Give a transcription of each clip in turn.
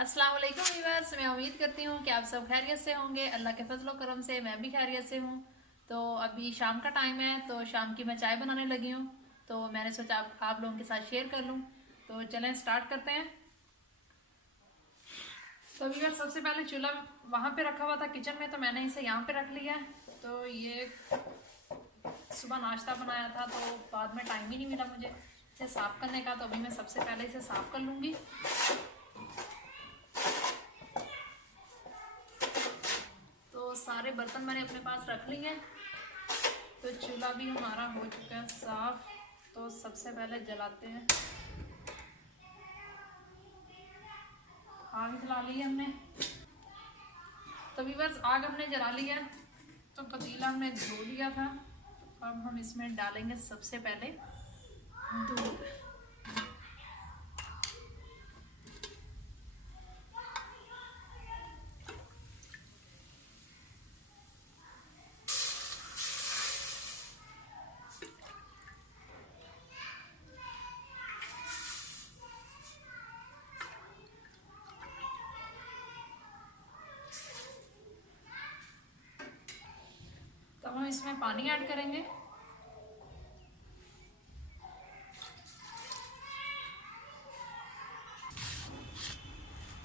अस्सलाम वालेकुम व्यूअर्स, मैं उम्मीद करती हूँ कि आप सब खैरियत से होंगे। अल्लाह के फजल करम से मैं भी खैरियत से हूँ। तो अभी शाम का टाइम है, तो शाम की मैं चाय बनाने लगी हूँ। तो मैंने सोचा आप लोगों के साथ शेयर कर लूँ। तो चलें स्टार्ट करते हैं। तो व्यूअर्स, सबसे पहले चूल्हा वहाँ पे रखा हुआ था किचन में, तो मैंने इसे यहाँ पे रख लिया है। तो ये सुबह नाश्ता बनाया था, तो बाद में टाइम ही नहीं मिला मुझे इसे साफ़ करने का। तो अभी मैं सबसे पहले इसे साफ़ कर लूँगी। तो सारे बर्तन मैंने अपने पास रख लिए हैं। तो चूल्हा भी हमारा हो चुका है साफ। तो सबसे पहले जलाते हैं। आग जला ली है हमने। तो व्यूअर्स, आग हमने जला ली है। तो पतीला हमने धो लिया था। अब हम इसमें डालेंगे सबसे पहले दूध। तब हम इसमें पानी ऐड करेंगे।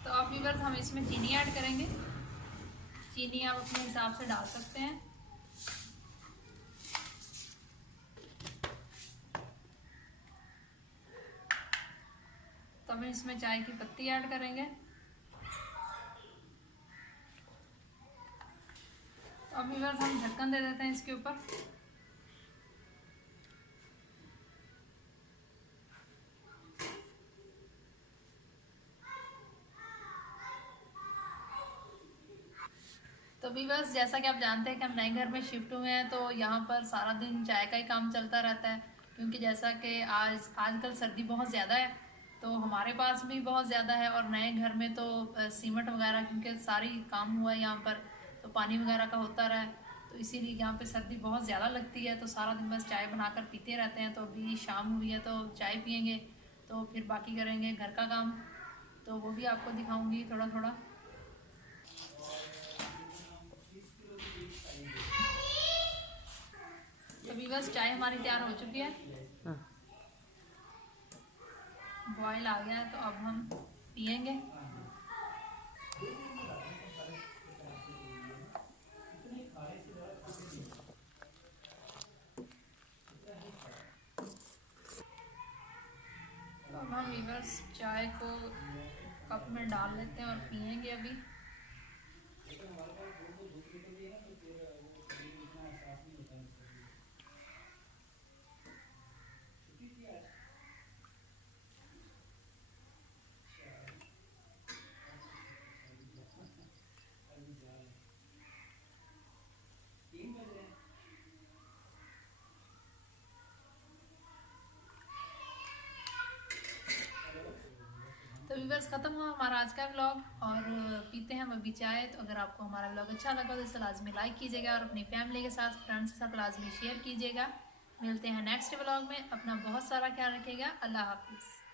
तो अब व्यूअर्स, हम इसमें चीनी ऐड करेंगे। चीनी आप अपने हिसाब से डाल सकते हैं। तब हम इसमें चाय की पत्ती ऐड करेंगे। तो अब व्यूअर्स, हम ढक्कन दे देते हैं इसके ऊपर। तो व्यूअर्स, जैसा कि आप जानते हैं कि हम नए घर में शिफ्ट हुए हैं, तो यहाँ पर सारा दिन चाय का ही काम चलता रहता है। क्योंकि जैसा कि आजकल सर्दी बहुत ज़्यादा है, तो हमारे पास भी बहुत ज़्यादा है। और नए घर में तो सीमेंट वगैरह, क्योंकि सारी काम हुआ है यहाँ पर, तो पानी वगैरह का होता रहा है। तो इसीलिए यहाँ पे सर्दी बहुत ज़्यादा लगती है। तो सारा दिन बस चाय बनाकर पीते रहते हैं। तो अभी शाम हुई है, तो चाय पियेंगे, तो फिर बाकी करेंगे घर का काम। तो वो भी आपको दिखाऊँगी थोड़ा थोड़ा। अभी बस चाय हमारी तैयार हो चुकी है। बॉयल आ गया है, तो अब हम पियेंगे। तो अब हम वीवर्स चाय को कप में डाल लेते हैं और पियेंगे अभी। तो व्यूवर्स, ख़त्म हुआ हमारा आज का व्लॉग। और पीते हैं हम अभी चाय। तो अगर आपको हमारा व्लॉग अच्छा लगा तो इसे लाजमी लाइक कीजिएगा और अपनी फैमिली के साथ, फ्रेंड्स के साथ लाजमी शेयर कीजिएगा। मिलते हैं नेक्स्ट व्लॉग में। अपना बहुत सारा ख्याल रखिएगा। अल्लाह हाफिज़।